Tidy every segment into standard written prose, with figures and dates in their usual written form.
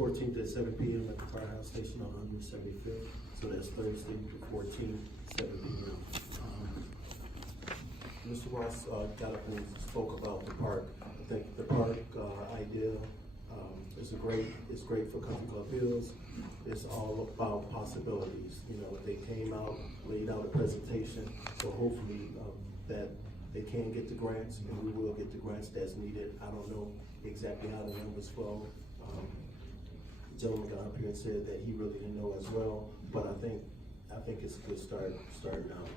14th at 7 p.m. at the firehouse station on 175th. So that's Thursday, the 14th, 7 p.m. Mr. Ross got up and spoke about the park. I think the park idea it's great for Country Club Hills. It's all about possibilities. You know, they came out, laid out a presentation, so hopefully that they can get the grants, and we will get the grants that's needed. I don't know exactly how the numbers flow. The gentleman got up here and said that he really didn't know as well, but I think it's a good starting out.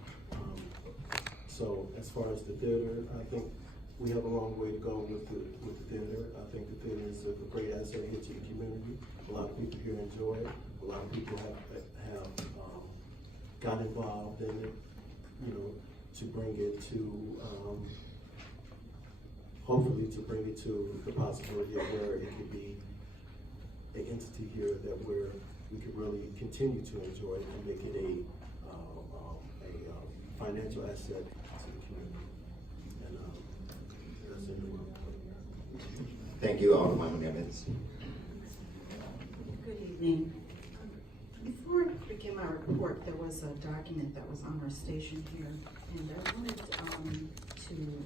So as far as the theater, I think we have a long way to go with the theater. I think the theater is a great asset here to the community. A lot of people here enjoy it. A lot of people have got involved in it, you know, to bring it to, hopefully to bring it to the possibility of where it could be an entity here that we could really continue to enjoy it and make it a financial asset to the community. And that's in the world. Thank you, Alderman Evans. Good evening. Before I begin my report, there was a document that was on our station here, and I wanted to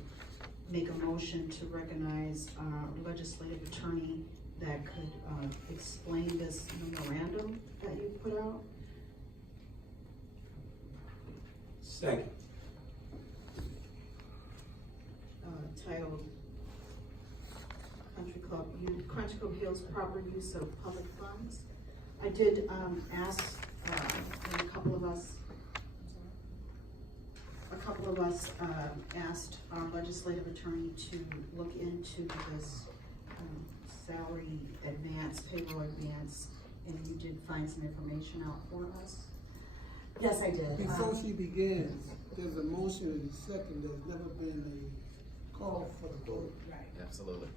make a motion to recognize our legislative attorney that could explain this memorandum that you put out. Second. Titled Country Club Hills Proper Use of Public Funds. I did ask a couple of us asked our legislative attorney to look into this salary advance, payroll advance, and you did find some information out for us. Yes, I did. Before she begins, there's a motion and a second. There's never been a call for the vote. Right. Absolutely.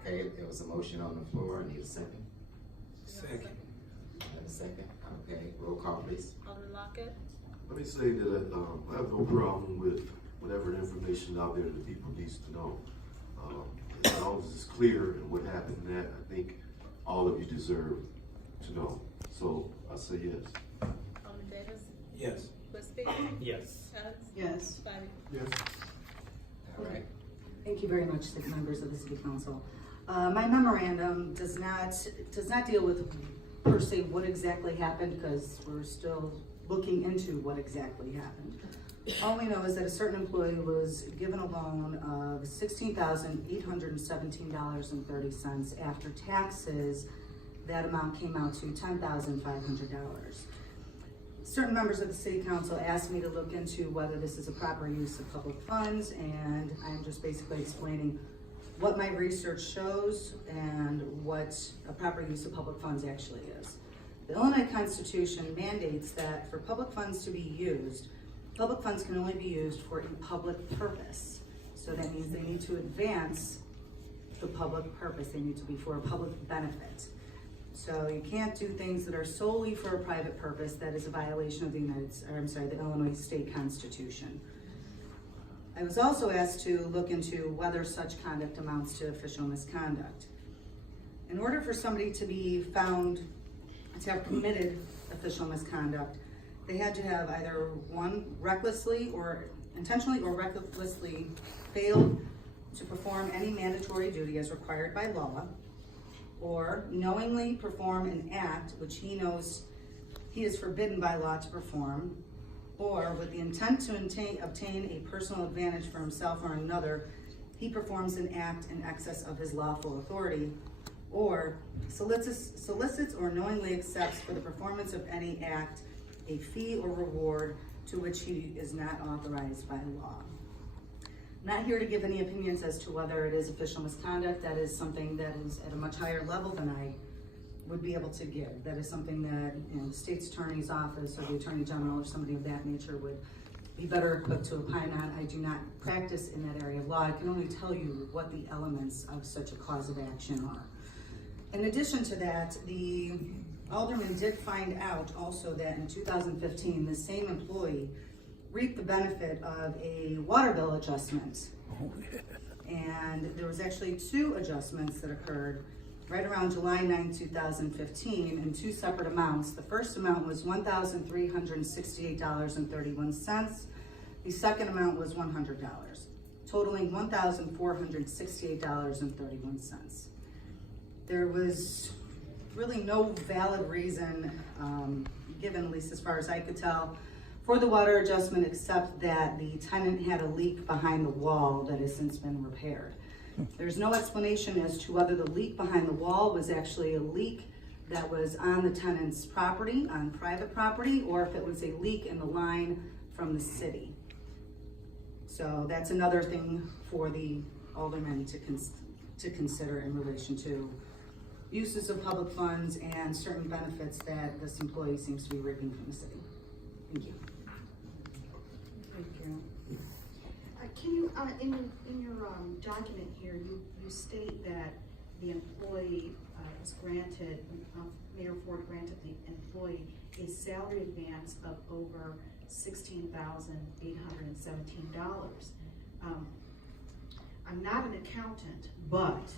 Okay, there was a motion on the floor. I need a second. Second. And a second. Okay, roll call, please. Alderman Lockett. Let me say that I have no problem with whatever information out there that people needs to know. As long as it's clear and what happened in that, I think all of you deserve to know. So I say yes. Alderman Davis. Yes. Crispy. Yes. Hugs. Yes. Spivey. Yes. All right. Thank you very much, the members of the City Council. My memorandum does not deal with per se what exactly happened, because we're still looking into what exactly happened. All we know is that a certain employee was given a loan of $16,817.30. After taxes, that amount came out to $10,500. Certain members of the City Council asked me to look into whether this is a proper use of public funds, and I'm just basically explaining what my research shows and what a proper use of public funds actually is. The Illinois Constitution mandates that for public funds to be used, public funds can only be used for a public purpose. So that means they need to advance the public purpose. They need to be for a public benefit. So you can't do things that are solely for a private purpose. That is a violation of the the Illinois State Constitution. I was also asked to look into whether such conduct amounts to official misconduct. In order for somebody to be found to have committed official misconduct, they had to have either one, recklessly or intentionally or recklessly failed to perform any mandatory duty as required by law, or knowingly perform an act which he knows he is forbidden by law to perform, or with the intent to obtain a personal advantage for himself or another, he performs an act in excess of his lawful authority, or solicits or knowingly accepts for the performance of any act a fee or reward to which he is not authorized by law. I'm not here to give any opinions as to whether it is official misconduct. That is something that is at a much higher level than I would be able to give. That is something that the state's attorney's office or the attorney general or somebody of that nature would be better equipped to opine on. I do not practice in that area of law. I can only tell you what the elements of such a cause of action are. In addition to that, the alderman did find out also that in 2015, the same employee reaped the benefit of a water bill adjustment. And there was actually two adjustments that occurred right around July 9, 2015 in two separate amounts. The first amount was $1,368.31. The second amount was $100, totaling $1,468.31. There was really no valid reason given, at least as far as I could tell, for the water adjustment, except that the tenant had a leak behind the wall that has since been repaired. There's no explanation as to whether the leak behind the wall was actually a leak that was on the tenant's property, on private property, or if it was a leak in the line from the city. So that's another thing for the aldermen to consider in relation to uses of public funds and certain benefits that this employee seems to be reaping from the city. Thank you. Thank you. Can you, in your document here, you state that the employee was granted, Mayor Ford granted the employee a salary advance of over $16,817. I'm not an accountant, but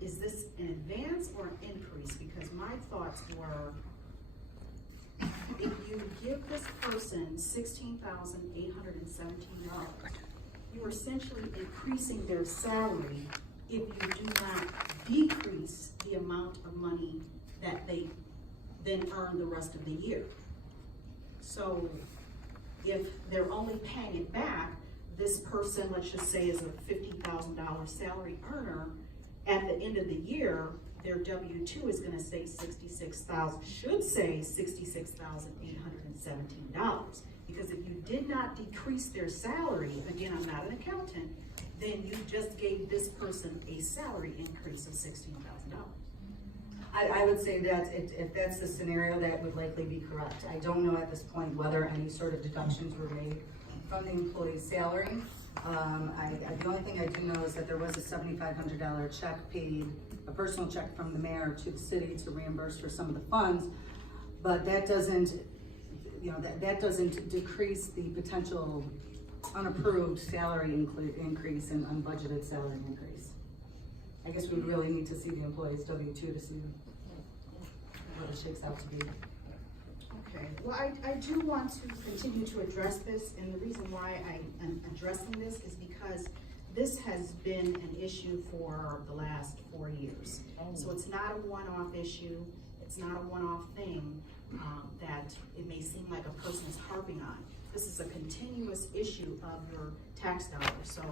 is this an advance or an increase? Because my thoughts were, if you give this person $16,817, you're essentially increasing their salary if you do not decrease the amount of money that they then earn the rest of the year. So if they're only paying it back, this person, let's just say, is a $50,000 salary earner, at the end of the year, their W-2 is gonna say should say $66,817. Because if you did not decrease their salary, again, I'm not an accountant, then you just gave this person a salary increase of $16,000. I would say that if that's the scenario, that would likely be correct. I don't know at this point whether any sort of deductions were made from the employee's salary. The only thing I do know is that there was a $7,500 check paid, a personal check from the mayor to the city to reimburse for some of the funds, but that doesn't, that doesn't decrease the potential unapproved salary increase and unbudgeted salary increase. I guess we would really need to see the employee's W-2 to see what it shakes out to be. Okay, well, I do want to continue to address this, and the reason why I am addressing this is because this has been an issue for the last 4 years. So it's not a one-off issue, it's not a one-off thing that it may seem like a person is harping on. This is a continuous issue of your tax dollars. So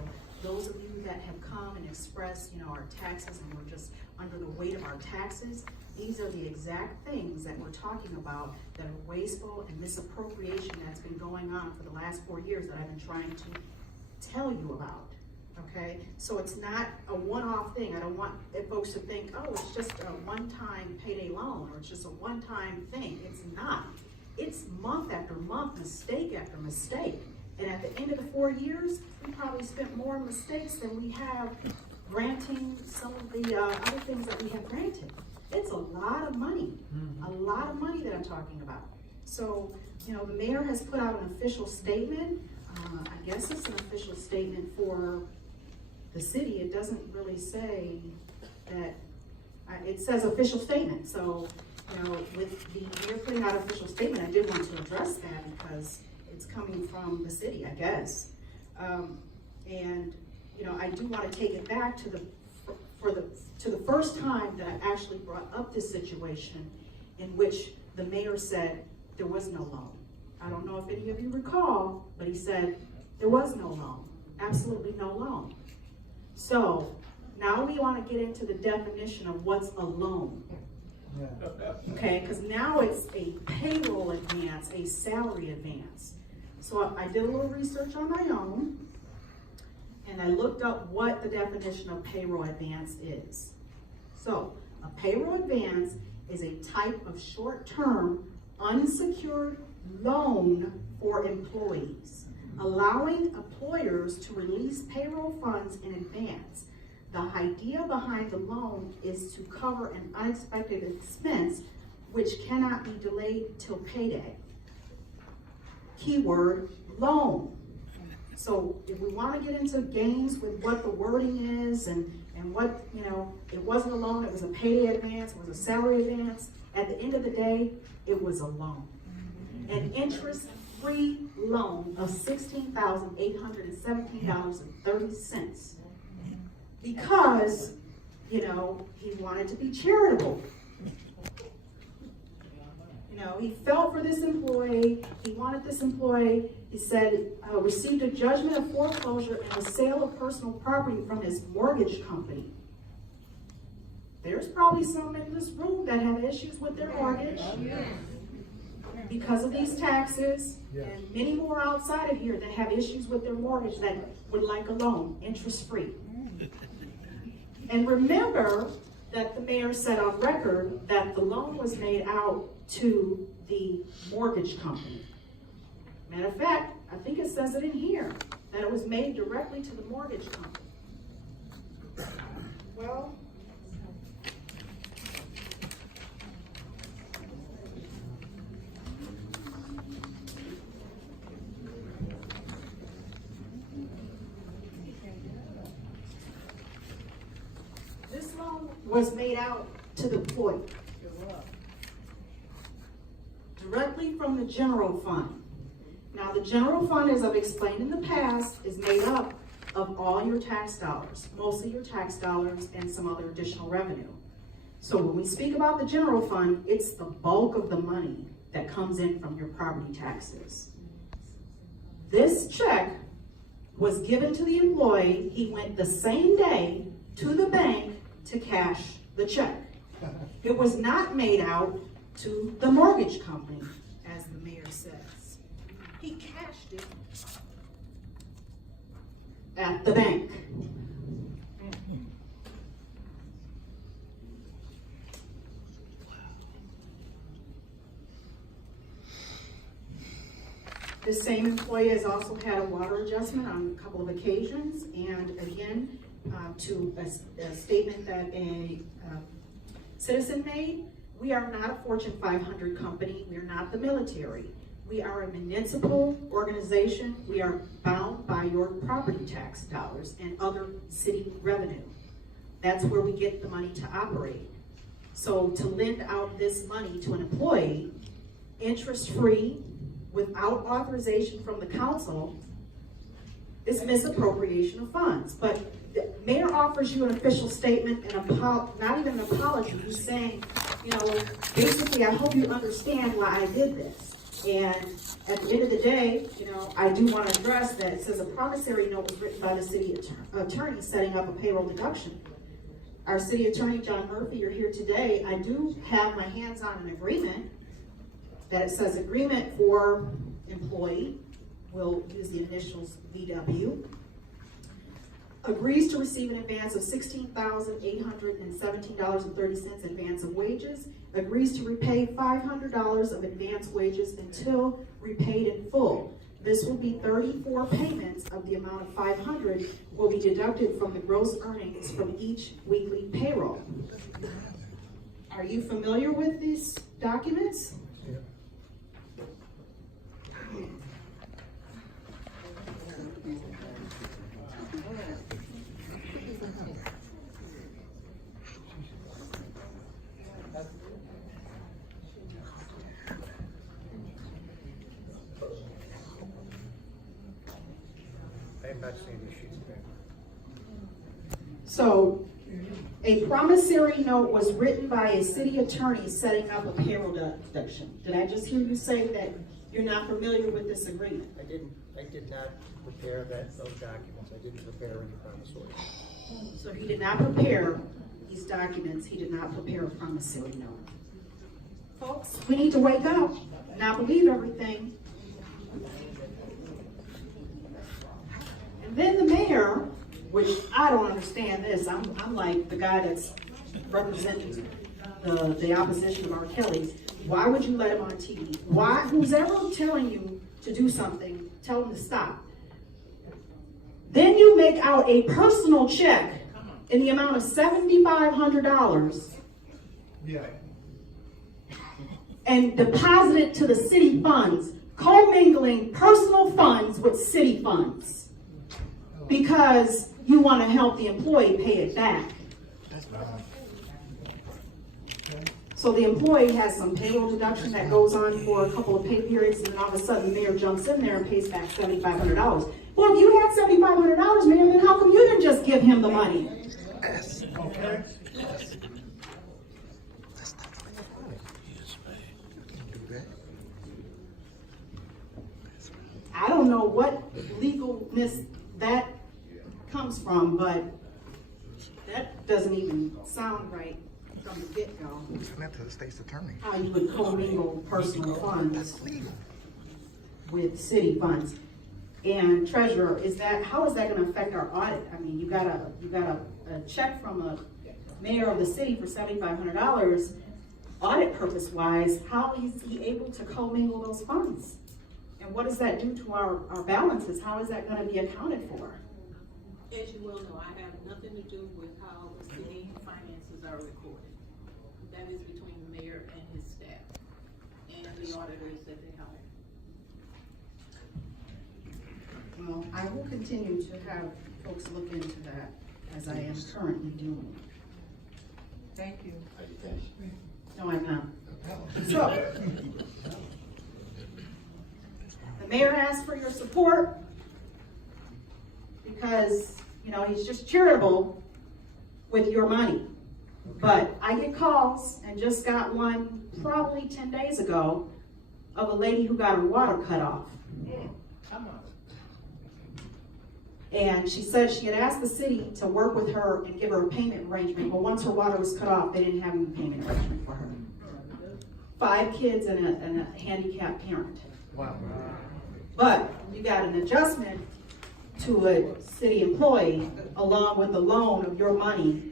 those of you that have come and expressed, our taxes and we're just under the weight of our taxes, these are the exact things that we're talking about that are wasteful and misappropriation that's been going on for the last 4 years that I've been trying to tell you about, okay? So it's not a one-off thing. I don't want folks to think, oh, it's just a one-time payday loan or it's just a one-time thing. It's not. It's month after month, mistake after mistake. And at the end of the 4 years, we probably spent more mistakes than we have granting some of the other things that we have granted. It's a lot of money that I'm talking about. So, the mayor has put out an official statement. I guess it's an official statement for the city. It doesn't really say that, it says official statement. So, with the mayor putting out an official statement, I did want to address that because it's coming from the city, I guess. And, I do want to take it back to the first time that I actually brought up this situation in which the mayor said there was no loan. I don't know if any of you recall, but he said there was no loan, absolutely no loan. So now we want to get into the definition of what's a loan. Okay, because now it's a payroll advance, a salary advance. So I did a little research on my own, and I looked up what the definition of payroll advance is. So a payroll advance is a type of short-term, unsecured loan for employees, allowing employers to release payroll funds in advance. The idea behind the loan is to cover an unexpected expense which cannot be delayed till payday. Keyword, loan. So if we wanna get into games with what the wording is and what, it wasn't a loan, it was a payday advance, it was a salary advance. At the end of the day, it was a loan. An interest-free loan of $16,817.30. Because, he wanted to be charitable. He felt for this employee, he wanted this employee, he said, received a judgment of foreclosure and the sale of personal property from his mortgage company. There's probably some in this room that have issues with their mortgage because of these taxes, and many more outside of here that have issues with their mortgage that would like a loan, interest-free. And remember that the mayor said on record that the loan was made out to the mortgage company. Matter of fact, I think it says it in here, that it was made directly to the mortgage company. Well, this loan was made out to the employee. Directly from the general fund. Now, the general fund, as I've explained in the past, is made up of all your tax dollars, mostly your tax dollars and some other additional revenue. So when we speak about the general fund, it's the bulk of the money that comes in from your property taxes. This check was given to the employee. He went the same day to the bank to cash the check. It was not made out to the mortgage company, as the mayor says. He cashed it at the bank. This same employee has also had a water adjustment on a couple of occasions, and again, to a statement that a citizen made, we are not a Fortune 500 company. We are not the military. We are a municipal organization. We are bound by your property tax dollars and other city revenue. That's where we get the money to operate. So to lend out this money to an employee, interest-free, without authorization from the council, is misappropriation of funds. But the mayor offers you an official statement and not even an apology. He's saying, basically, I hope you understand why I did this. And at the end of the day, I do want to address that it says a promissory note was written by the city attorney setting up a payroll deduction. Our city attorney, John Murphy, you're here today. I do have my hands on an agreement that it says agreement for employee, we'll use the initials VW, agrees to receive an advance of $16,817.30 advance of wages, agrees to repay $500 of advance wages until repaid in full. This will be 34 payments of the amount of $500 will be deducted from the gross earnings from each weekly payroll. Are you familiar with these documents? I'm not seeing the sheets there. So, a promissory note was written by a city attorney setting up a payroll deduction. Did I just hear you say that you're not familiar with this agreement? I did not prepare those documents. I didn't prepare any promissory. So he did not prepare these documents. He did not prepare a promissory note. Folks, we need to wake up and not believe everything. And then the mayor, which I don't understand this. I'm like the guy that's representing the opposition of R. Kelly. Why would you let him on TV? Why? Who's ever telling you to do something, tell him to stop. Then you make out a personal check in the amount of $7,500 and deposit it to the city funds, commingling personal funds with city funds. because you want to help the employee pay it back. So the employee has some payroll deduction that goes on for a couple of pay periods, and then all of a sudden the mayor jumps in there and pays back $7,500. Well, if you had $7,500, Mayor, then how come you didn't just give him the money? Okay? I don't know what legalness that comes from, but that doesn't even sound right from the get-go. Send that to the state's attorney. How you would commingle personal funds with city funds. And treasurer, how is that gonna affect our audit? I mean, you got a check from a mayor of the city for $7,500, audit purpose wise, how is he able to commingle those funds? And what does that do to our balances? How is that gonna be accounted for? As you well know, I have nothing to do with how the city finances are recorded. That is between the mayor and his staff and the auditors that they hire. Well, I will continue to have folks look into that as I am currently doing. Thank you. Are you finished? No, I'm not. So, the mayor asks for your support because, you know, he's just charitable with your money. But I get calls, and just got one probably 10 days ago, of a lady who got her water cut off. Come on. And she said she had asked the city to work with her and give her a payment arrangement, but once her water was cut off, they didn't have any payment arrangement for her. 5 kids and a handicapped parent. Wow. But you got an adjustment to a city employee along with the loan of your money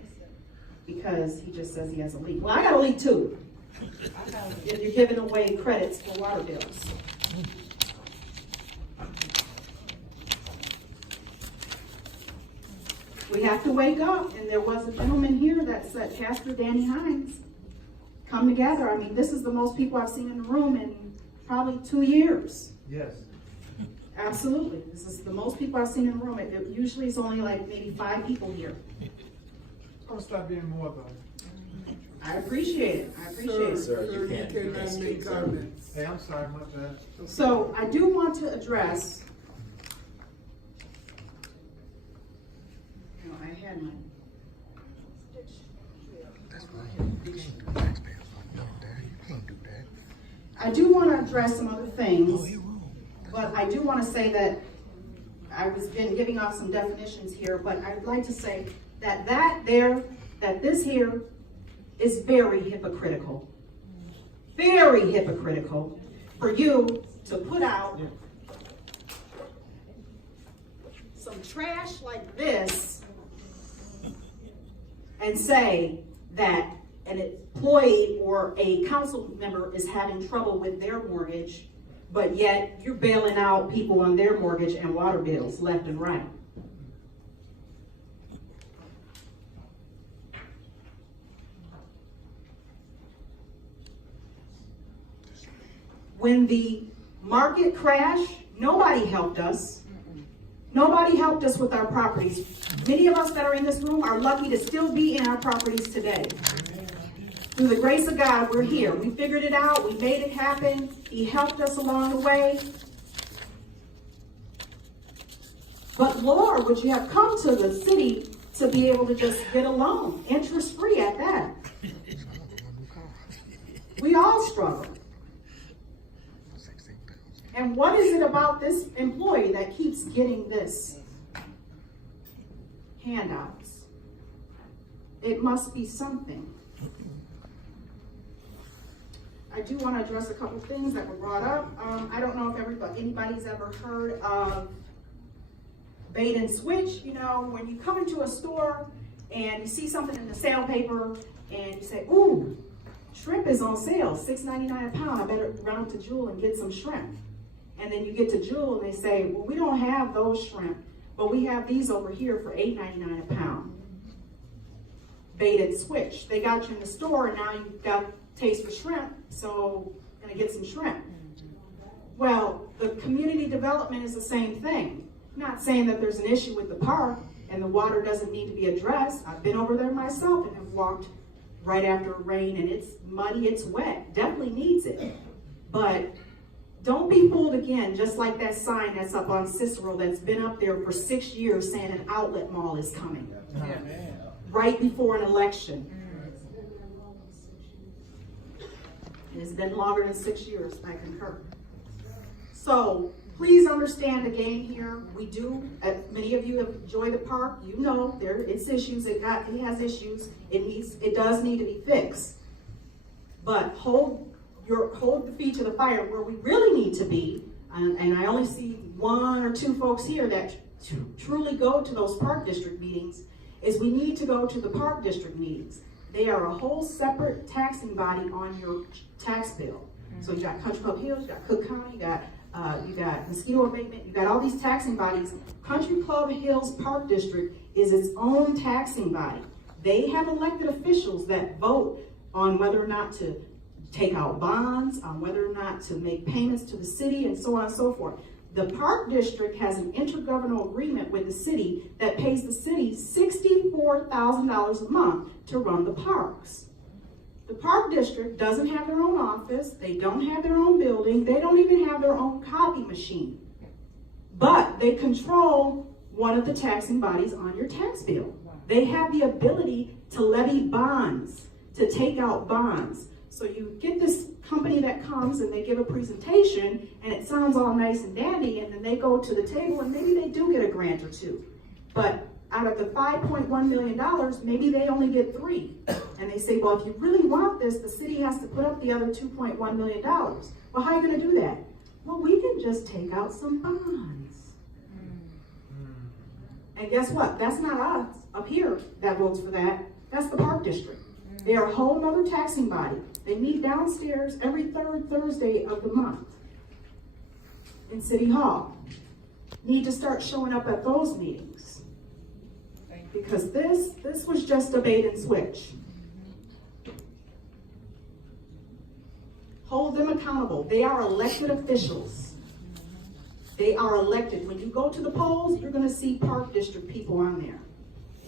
because he just says he has a leak. Well, I got a leak too. If you're giving away credits for water bills. We have to wake up, and there was a gentleman here that said, Pastor Danny Hines, come together. I mean, this is the most people I've seen in the room in probably 2 years. Yes. Absolutely. This is the most people I've seen in the room. It usually is only like maybe 5 people here. It's gonna start being more though. I appreciate it. I appreciate it. Sir, you can't cannot speak, make sir. comments. Hey, I'm sorry, my bad. So I do want to address. No, I had my. That's fine. You can't do taxpayers like that. You can't do that. I do want to address some other things, but I do want to say that I was been giving off some definitions here, but I'd like to say that this here is very hypocritical. Very hypocritical for you to put out some trash like this and say that an employee or a council member is having trouble with their mortgage, but yet you're bailing out people on their mortgage and water bills left and right. When the market crashed, nobody helped us. Nobody helped us with our properties. Many of us that are in this room are lucky to still be in our properties today. Through the grace of God, we're here. We figured it out. We made it happen. He helped us along the way. But Lord, would you have come to the city to be able to just get a loan, interest-free at that? We all struggle. And what is it about this employee that keeps getting this handouts? It must be something. I do want to address a couple things that were brought up. I don't know if anybody's ever heard of bait and switch. You know, when you come into a store and you see something in the sale paper and you say, ooh, shrimp is on sale, $6.99 a pound. I better run up to Jewel and get some shrimp. And then you get to Jewel and they say, well, we don't have those shrimp, but we have these over here for $8.99 a pound. Bait and switch. They got you in the store and now you've got taste for shrimp, so I'm gonna get some shrimp. Well, the community development is the same thing. Not saying that there's an issue with the park and the water doesn't need to be addressed. I've been over there myself and have walked right after rain, and it's muddy, it's wet, definitely needs it. But don't be fooled again, just like that sign that's up on Cicero that's been up there for 6 years saying an outlet mall is coming. Right before an election. It's been longer than 6 years, I concur. So please understand the game here. We do, many of you have enjoyed the park. You know it's issues. It has issues. It does need to be fixed. But hold the feet to the fire where we really need to be. And I only see 1 or 2 folks here that truly go to those park district meetings. Is we need to go to the park district meetings. They are a whole separate taxing body on your tax bill. So you got Country Club Hills, you got Cook County, you got mosquito abatement, you got all these taxing bodies. Country Club Hills Park District is its own taxing body. They have elected officials that vote on whether or not to take out bonds, on whether or not to make payments to the city, and so on and so forth. The park district has an intergovernmental agreement with the city that pays the city $64,000 a month to run the parks. The park district doesn't have their own office, they don't have their own building, they don't even have their own copy machine. But they control one of the taxing bodies on your tax bill. They have the ability to levy bonds, to take out bonds. So you get this company that comes and they give a presentation and it sounds all nice and dandy, and then they go to the table and maybe they do get a grant or 2. But out of the $5.1 million, maybe they only get 3. And they say, well, if you really want this, the city has to put up the other $2.1 million. Well, how are you going to do that? Well, we can just take out some bonds. And guess what? That's not us up here that votes for that. That's the park district. They are a whole nother taxing body. They meet downstairs every 3rd Thursday of the month in City Hall. Need to start showing up at those meetings. Because this was just a bait and switch. Hold them accountable. They are elected officials. They are elected. When you go to the polls, you're going to see park district people on there.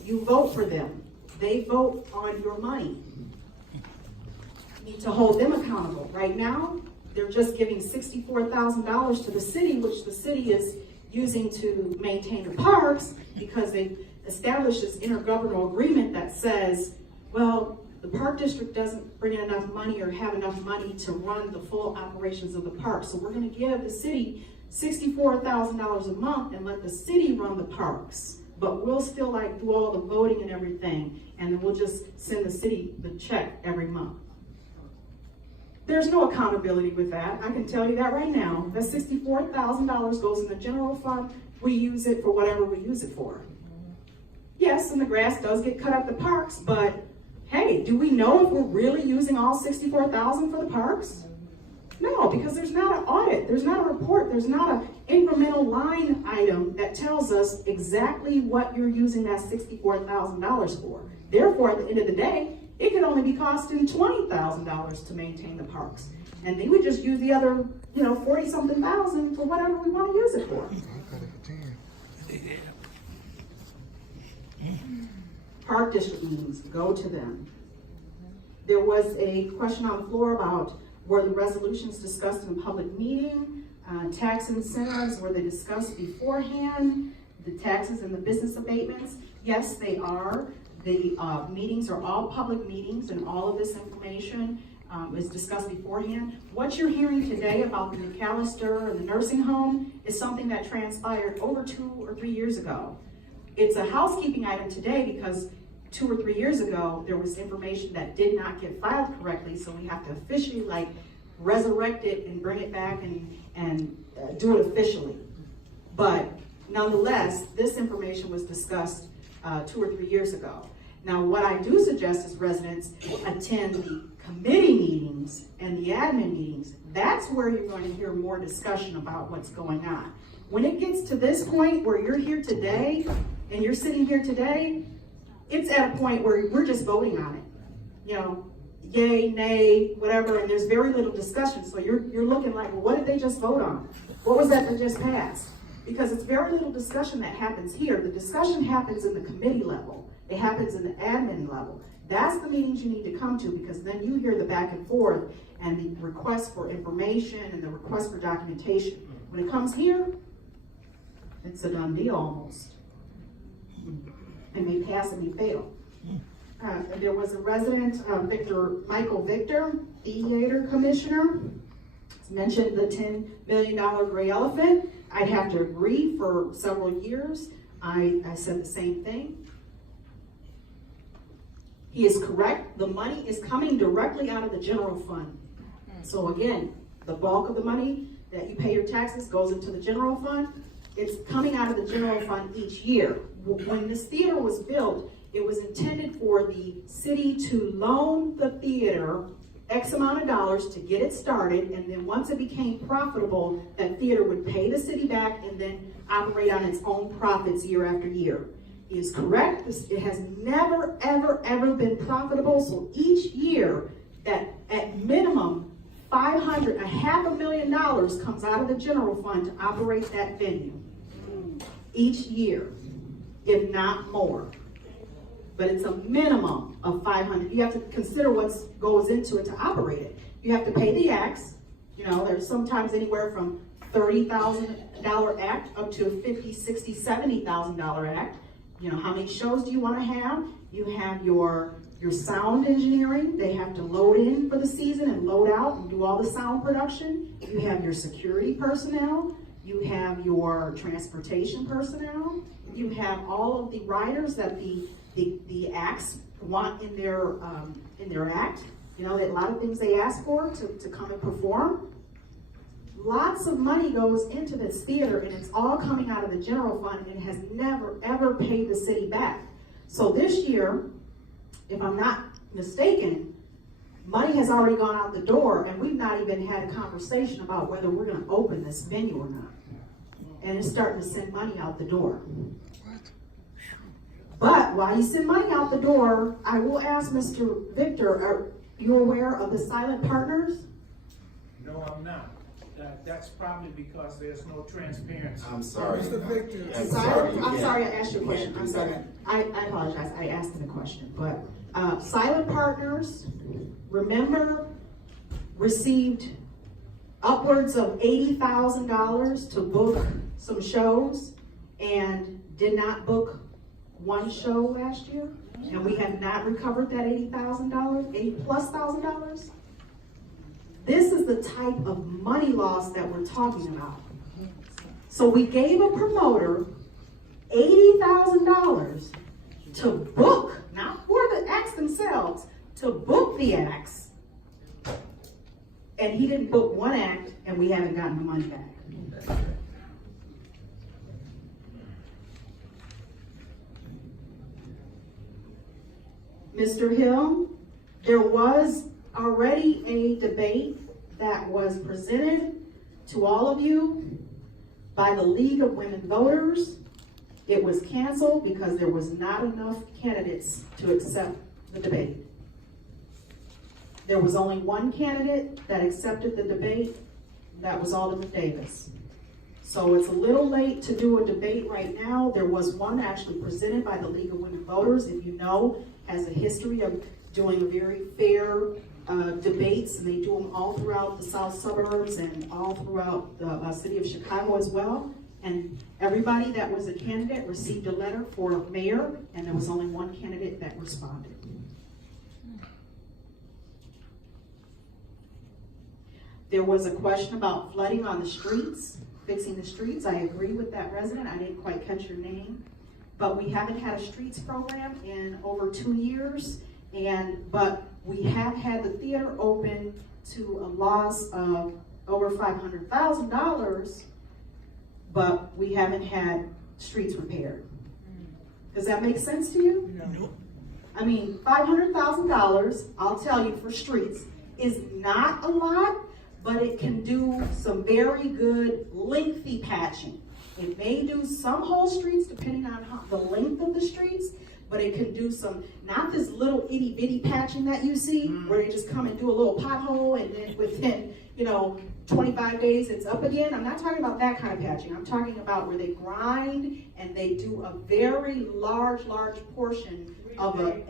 You vote for them. They vote on your money. You need to hold them accountable. Right now, they're just giving $64,000 to the city, which the city is using to maintain the parks, because they established this intergovernmental agreement that says, well, the park district doesn't bring in enough money or have enough money to run the full operations of the park. So we're going to give the city $64,000 a month and let the city run the parks. But we'll still do all the voting and everything, and then we'll just send the city the check every month. There's no accountability with that. I can tell you that right now. That $64,000 goes in the general fund. We use it for whatever we use it for. Yes, and the grass does get cut at the parks, but hey, do we know if we're really using all $64,000 for the parks? No, because there's not an audit, there's not a report, there's not an incremental line item that tells us exactly what you're using that $64,000 for. Therefore, at the end of the day, it could only be costing $20,000 to maintain the parks. And then we just use the other, 40-something thousand for whatever we want to use it for. Park district meetings, go to them. There was a question on the floor about were the resolutions discussed in a public meeting? Tax incentives, were they discussed beforehand? The taxes and the business abatements? Yes, they are. The meetings are all public meetings, and all of this information is discussed beforehand. What you're hearing today about the McAllister and the nursing home is something that transpired over 2 or 3 years ago. It's a housekeeping item today because 2 or 3 years ago, there was information that did not get filed correctly, so we have to officially resurrect it and bring it back and do it officially. But nonetheless, this information was discussed 2 or 3 years ago. Now, what I do suggest is residents attend the committee meetings and the admin meetings. That's where you're going to hear more discussion about what's going on. When it gets to this point where you're here today and you're sitting here today, it's at a point where we're just voting on it. Yay, nay, whatever, and there's very little discussion. So you're looking like, well, what did they just vote on? What was that just passed? because it's very little discussion that happens here. The discussion happens in the committee level. It happens in the admin level. That's the meetings you need to come to, because then you hear the back and forth and the request for information and the request for documentation. When it comes here, it's a done deal almost. It may pass and may fail. There was a resident, Michael Victor, Theater Commissioner, mentioned the $10 million gray elephant. I'd have to agree. For several years, I said the same thing. He is correct. The money is coming directly out of the general fund. So again, the bulk of the money that you pay your taxes goes into the general fund. It's coming out of the general fund each year. When this theater was built, it was intended for the city to loan the theater X amount of dollars to get it started, and then once it became profitable, that theater would pay the city back and then operate on its own profits year after year. He is correct. It has never, ever, ever been profitable. So each year, that at minimum $500,000 comes out of the general fund to operate that venue each year, if not more. But it's a minimum of 500. You have to consider what goes into it to operate it. You have to pay the acts. You know, there's sometimes anywhere from $30,000 act up to a $50,000, $60,000, $70,000 act. You know, how many shows do you want to have? You have your sound engineering. They have to load in for the season and load out and do all the sound production. You have your security personnel. You have your transportation personnel. You have all of the riders that the acts want in their act. You know, a lot of things they ask for to come and perform. Lots of money goes into this theater, and it's all coming out of the general fund, and has never, ever paid the city back. So this year, if I'm not mistaken, money has already gone out the door, and we've not even had a conversation about whether we're going to open this venue or not. And it's starting to send money out the door. But while you send money out the door, I will ask Mr. Victor, are you aware of the Silent Partners? No, I'm not. That's probably because there's no transparency. I'm sorry. Mr. Victor. I'm I'm sorry, I asked you a You question. can't I'm do sorry. that. I apologize. I asked him a question. But Silent Partners, remember, received upwards of $80,000 to book some shows and did not book one show last year? And we have not recovered that $80,000, $80,000+. This is the type of money loss that we're talking about. So we gave a promoter $80,000 to book, not for the acts themselves, to book the acts. And he didn't book one act, and we haven't gotten the money back. Mr. Hill, there was already a debate that was presented to all of you by the League of Women Voters. It was canceled because there was not enough candidates to accept the debate. There was only one candidate that accepted the debate. That was Alderman Davis. So it's a little late to do a debate right now. There was one actually presented by the League of Women Voters, if you know, has a history of doing very fair debates, and they do them all throughout the south suburbs and all throughout the city of Chicago as well. And everybody that was a candidate received a letter for mayor, and there was only one candidate that responded. There was a question about flooding on the streets, fixing the streets. I agree with that resident. I didn't quite catch your name. But we haven't had a streets program in over 2 years. But we have had the theater open to a loss of over $500,000, but we haven't had streets repaired. Does that make sense to you? No. I mean, $500,000, I'll tell you, for streets is not a lot, but it can do some very good lengthy patching. It may do some whole streets depending on the length of the streets, but it can do some, not this little itty bitty patching that you see, where you just come and do a little pothole and then within, 25 days it's up again. I'm not talking about that kind of patching. I'm talking about where they grind and they do a very large portion of an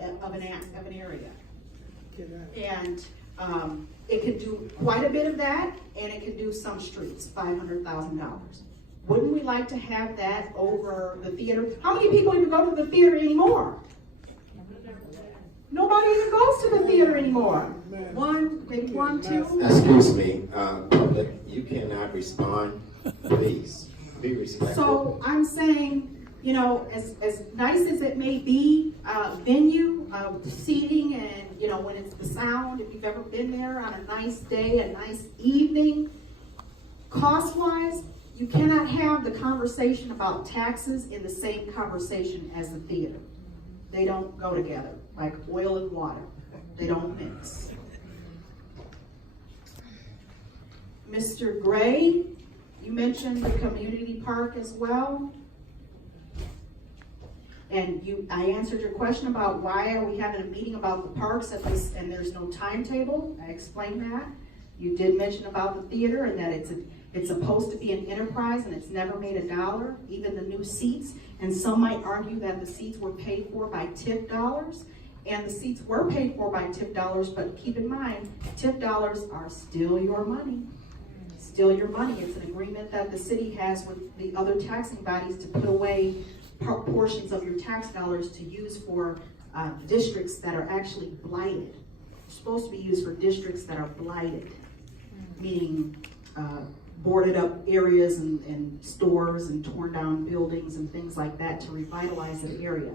area. And it can do quite a bit of that, and it can do some streets, $500,000. Wouldn't we like to have that over the theater? How many people even go to the theater anymore? Nobody even goes to the theater anymore. One, maybe one, two. Excuse me, public, you cannot respond, please, be respectful. So I'm saying, you know, as nice as it may be, venue, seating, and, you know, when it's the sound, if you've ever been there on a nice day, a nice evening, cost-wise, you cannot have the conversation about taxes in the same conversation as the theater. They don't go together, like oil and water. They don't mix. Mr. Gray, you mentioned the community park as well. And I answered your question about why are we having a meeting about the parks and there's no timetable. I explained that. You did mention about the theater and that it's supposed to be an enterprise and it's never made $1, even the new seats. And some might argue that the seats were paid for by tip dollars. And the seats were paid for by tip dollars, but keep in mind, tip dollars are still your money. Still your money. It's an agreement that the city has with the other taxing bodies to put away portions of your tax dollars to use for districts that are actually blighted. It's supposed to be used for districts that are blighted, meaning boarded up areas and stores and torn down buildings and things like that to revitalize an area.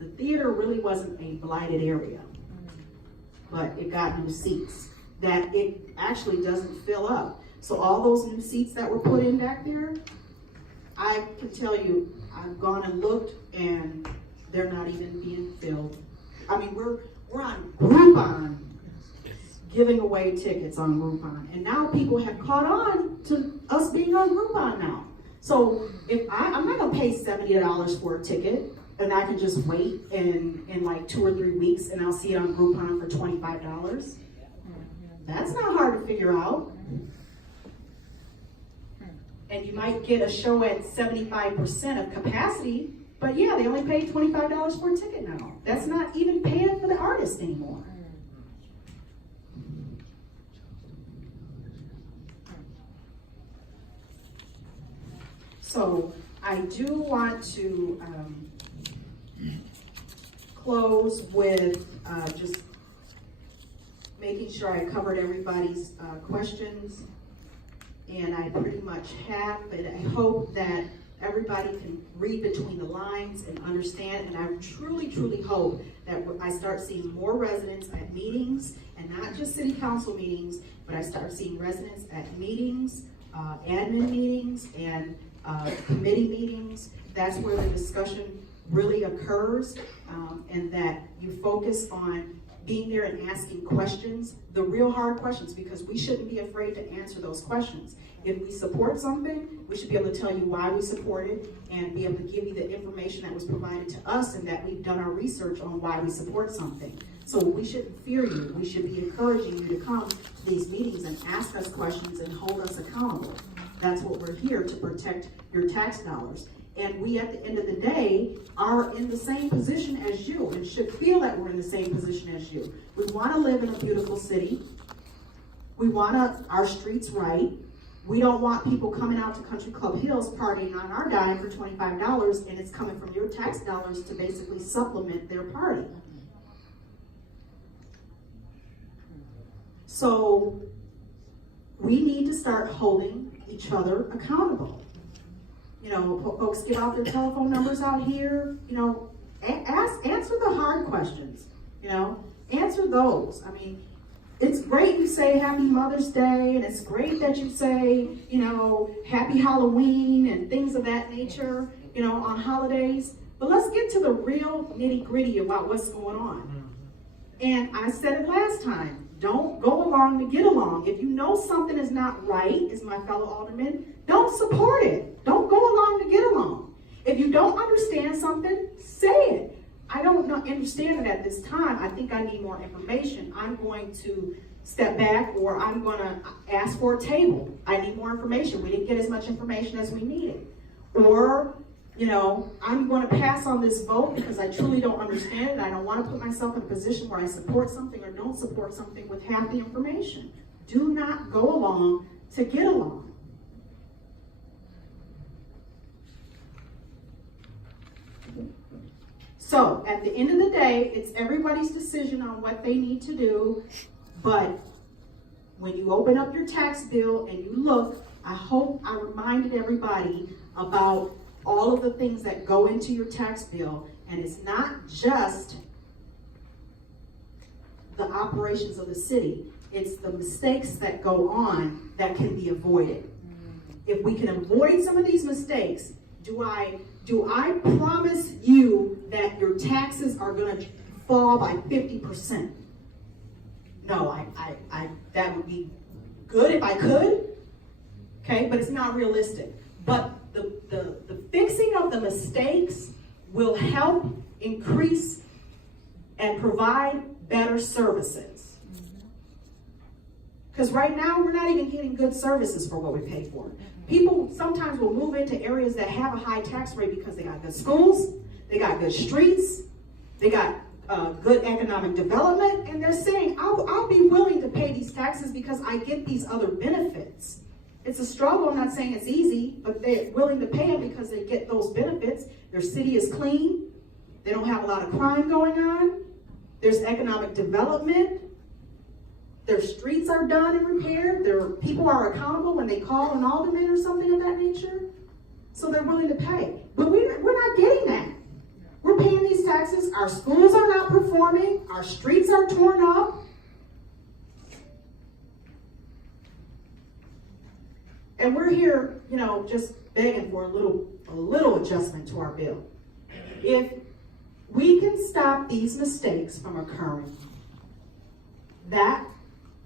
The theater really wasn't a blighted area, but it got new seats that it actually doesn't fill up. So all those new seats that were put in back there, I can tell you, I've gone and looked and they're not even being filled. I mean, we're on Groupon giving away tickets on Groupon. And now people have caught on to us being on Groupon now. So if I'm not gonna pay $70 for a ticket and I can just wait in like 2 or 3 weeks and I'll see it on Groupon for $25. That's not hard to figure out. And you might get a show at 75% of capacity, but yeah, they only pay $25 for a ticket now. That's not even paying for the artist anymore. So I do want to close with just making sure I covered everybody's questions. And I pretty much have, but I hope that everybody can read between the lines and understand. And I truly, truly hope that I start seeing more residents at meetings, and not just city council meetings, but I start seeing residents at meetings, admin meetings, and committee meetings. That's where the discussion really occurs, and that you focus on being there and asking questions, the real hard questions, because we shouldn't be afraid to answer those questions. If we support something, we should be able to tell you why we support it and be able to give you the information that was provided to us and that we've done our research on why we support something. So we shouldn't fear you. We should be encouraging you to come to these meetings and ask us questions and hold us accountable. That's what we're here to protect your tax dollars. And we, at the end of the day, are in the same position as you and should feel that we're in the same position as you. We want to live in a beautiful city. We want our streets right. We don't want people coming out to Country Club Hills partying on our dime for $25 and it's coming from your tax dollars to basically supplement their party. So we need to start holding each other accountable. You know, folks give out their telephone numbers out here, you know, answer the hard questions, you know, answer those. I mean, it's great you say Happy Mother's Day, and it's great that you say, you know, Happy Halloween and things of that nature, you know, on holidays. But let's get to the real nitty-gritty about what's going on. And I said it last time, don't go along to get along. If you know something is not right, as my fellow aldermen, don't support it. Don't go along to get along. If you don't understand something, say it. I don't understand it at this time. I think I need more information. I'm going to step back, or I'm gonna ask for a table. I need more information. We didn't get as much information as we needed. Or, you know, I'm gonna pass on this vote because I truly don't understand it. I don't wanna put myself in a position where I support something or don't support something with half the information. Do not go along to get along. So, at the end of the day, it's everybody's decision on what they need to do, but when you open up your tax bill and you look, I hope I reminded everybody about all of the things that go into your tax bill, and it's not just the operations of the city, it's the mistakes that go on that can be avoided. If we can avoid some of these mistakes, do I promise you that your taxes are gonna fall by 50%? No, I that would be good if I could, okay, but it's not realistic. But the fixing of the mistakes will help increase and provide better services. Because right now, we're not even getting good services for what we pay for. People sometimes will move into areas that have a high tax rate because they got good schools, they got good streets, they got good economic development, and they're saying, I'll be willing to pay these taxes because I get these other benefits. It's a struggle. I'm not saying it's easy, but they're willing to pay them because they get those benefits. Their city is clean. They don't have a lot of crime going on. There's economic development. Their streets are done and repaired. Their people are accountable when they call an alderman or something of that nature. So they're willing to pay. But we're not getting that. We're paying these taxes. Our schools are not performing. Our streets are torn up. And we're here, you know, just begging for a little adjustment to our bill. If we can stop these mistakes from occurring, that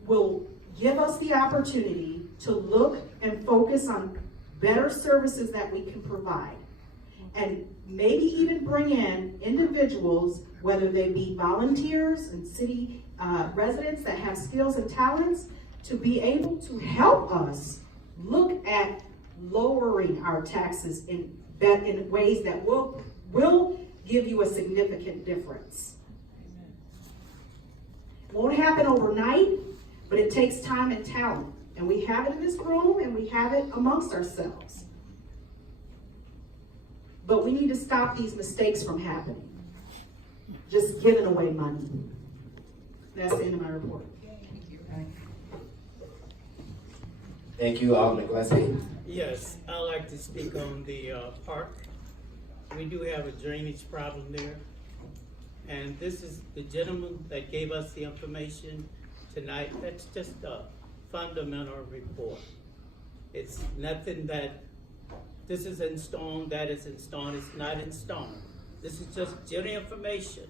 will give us the opportunity to look and focus on better services that we can provide. And maybe even bring in individuals, whether they be volunteers and city residents that have skills and talents, to be able to help us look at lowering our taxes in ways that will give you a significant difference. It won't happen overnight, but it takes time and talent. And we have it in this room, and we have it amongst ourselves. But we need to stop these mistakes from happening. Just giving away money. That's the end of my report. Thank you, Alderman Gillespie. Yes, I'd like to speak on the park. We do have a drainage problem there. And this is the gentleman that gave us the information tonight. That's just a fundamental report. It's nothing that this is in stone, that is in stone. It's not in stone. This is just general information.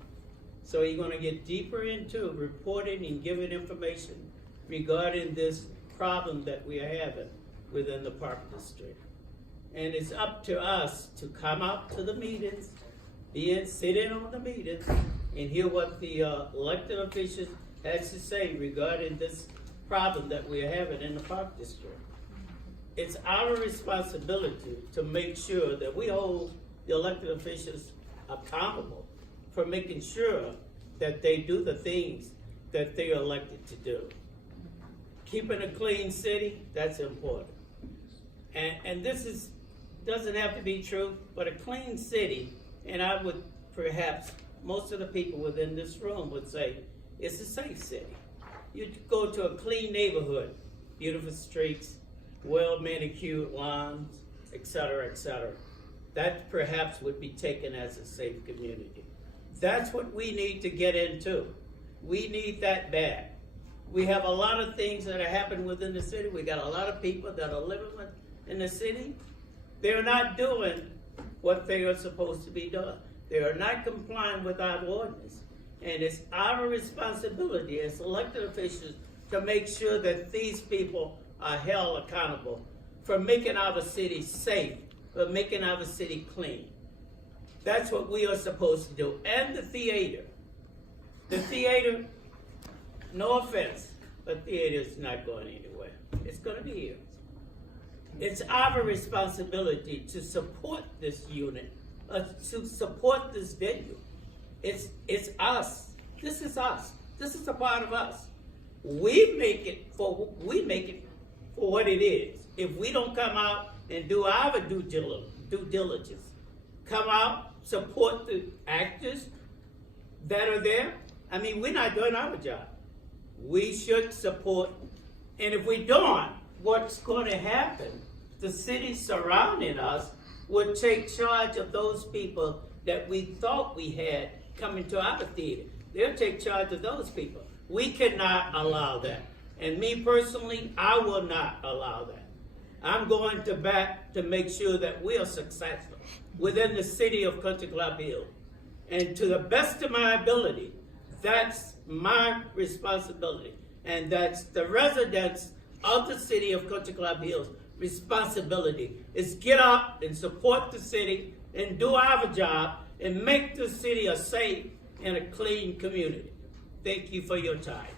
So you're going to get deeper into reporting and giving information regarding this problem that we are having within the park district. And it's up to us to come out to the meetings, sit in on the meetings, and hear what the elected officials has to say regarding this problem that we are having in the park district. It's our responsibility to make sure that we hold the elected officials accountable for making sure that they do the things that they are elected to do. Keeping a clean city, that's important. And this doesn't have to be true, but a clean city, and I would perhaps, most of the people within this room would say, it's a safe city. You go to a clean neighborhood, beautiful streets, well manicured lawns, et cetera, et cetera. That perhaps would be taken as a safe community. That's what we need to get into. We need that back. We have a lot of things that are happening within the city. We got a lot of people that are living in the city. They're not doing what they are supposed to be doing. They are not complying with our ordinance. And it's our responsibility as elected officials to make sure that these people are held accountable for making our city safe, for making our city clean. That's what we are supposed to do. And the theater, no offense, a theater is not going anywhere. It's gonna be here. It's our responsibility to support this unit, to support this venue. It's us. This is us. This is a part of us. We make it for what it is. If we don't come out and do our due diligence, come out, support the actors that are there, I mean, we're not doing our job. We should support, and if we don't, what's going to happen? The city surrounding us will take charge of those people that we thought we had coming to our theater. They'll take charge of those people. We cannot allow that. And me personally, I will not allow that. I'm going to back to make sure that we are successful within the city of Country Club Hills. And to the best of my ability, that's my responsibility. And that's the residents of the city of Country Club Hills' responsibility, is get up and support the city and do our job and make the city a safe and a clean community. Thank you for your time.